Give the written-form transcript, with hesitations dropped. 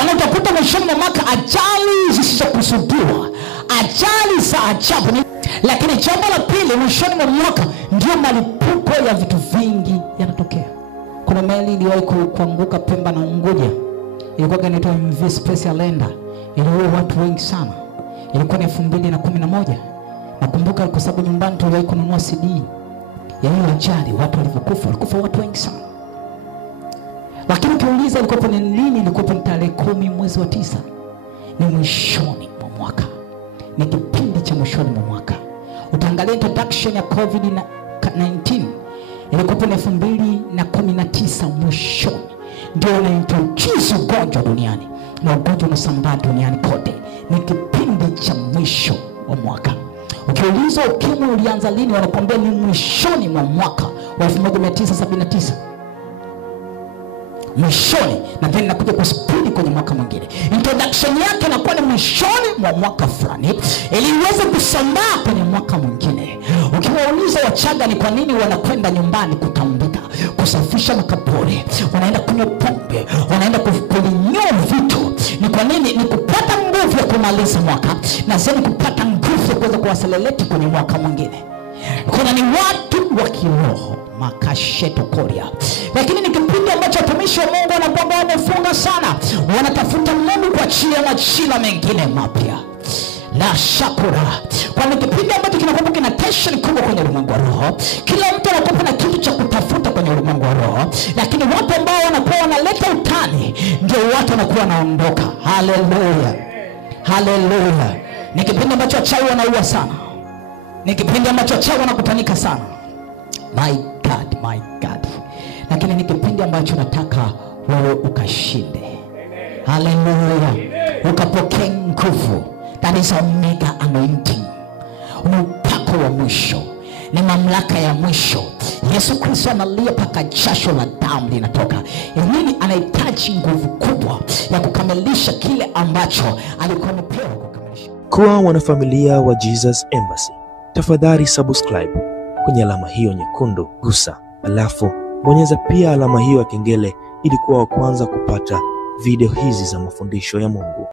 Kwa nini utakuta mwishoni mwa mwaka ajali zisizokusudiwa, ajali za ajabu. Lakini jambo la pili, mwishoni mwa mwaka ndio malipuko ya vitu vingi yanatokea. Kuna meli iliwahi kuanguka Pemba na Unguja, ilikuwa inaitwa MV Special Lender, iliua watu wengi sana. Ilikuwa ni 2011. Nakumbuka kwa sababu nyumbani tuliwahi kununua CD ya hiyo ajali, watu walikufa watu wengi sana. Lakini ukiuliza ilikuwa ni lini, ilikuwa ni tarehe 10 mwezi wa 9. Ni mwishoni mwa mwaka. Ni kipindi cha mwishoni mwa mwaka. Utaangalia introduction ya COVID-19 ilikuwa ni 2019 mwishoni. Ndio inaintroduce ugonjwa duniani. Na ugonjwa unasambaa duniani kote. Ni kipindi cha mwisho wa mwaka. Ukiuliza ukimwi ulianza lini, wanakuambia ni mwishoni mwa mwaka wa 1979. Mwishoni, na then nakuja kwa speed kwenye mwaka mwingine. Introduction yake inakuwa ni mwishoni mwa mwaka fulani ili iweze kusambaa kwenye mwaka mwingine. Ukiwauliza Wachaga ni kwa nini wanakwenda nyumbani kutambika, kusafisha makaburi, wanaenda kunywa pombe, wanaenda kulinyoa vitu, ni kwa nini? Ni kupata nguvu ya kumaliza mwaka, na sasa kupata nguvu ya kuweza kuwaseleleti kwenye mwaka mwingine. Kuna ni watu wa kiroho, makasheto koria. Lakini ni kipindi ambacho watumishi wa Mungu wanakuwa wamefunga sana, wanatafuta Mungu kwa ajili ya majira mengine mapya. La shakura. Kwa ni kipindi ambacho kinakuwa kina tension kubwa kwenye ulimwengu wa roho. Kila mtu anakuwa na kitu cha kutafuta kwenye ulimwengu wa roho, lakini watu ambao wanakuwa wanaleta utani ndio watu wanakuwa wanaondoka. Haleluya. Haleluya. Ni kipindi ambacho wachawi wanaua sana. Ni kipindi ambacho wachawi wanakutanika sana. My God, my God. Lakini ni kipindi ambacho nataka wewe ukashinde. Haleluya. Ukapokea nguvu. That is a mega anointing. Ni upako wa mwisho. Ni mamlaka ya mwisho. Yesu Kristo analia paka jasho la damu linatoka. Nini? Anahitaji nguvu kubwa ya kukamilisha kile ambacho alikuwa amepewa kukamilisha. Kuwa wanafamilia wa Jesus Embassy, tafadhali subscribe kwenye alama hiyo nyekundu, gusa, alafu bonyeza pia alama hiyo ya kengele ili kuwa wa kwanza kupata video hizi za mafundisho ya Mungu.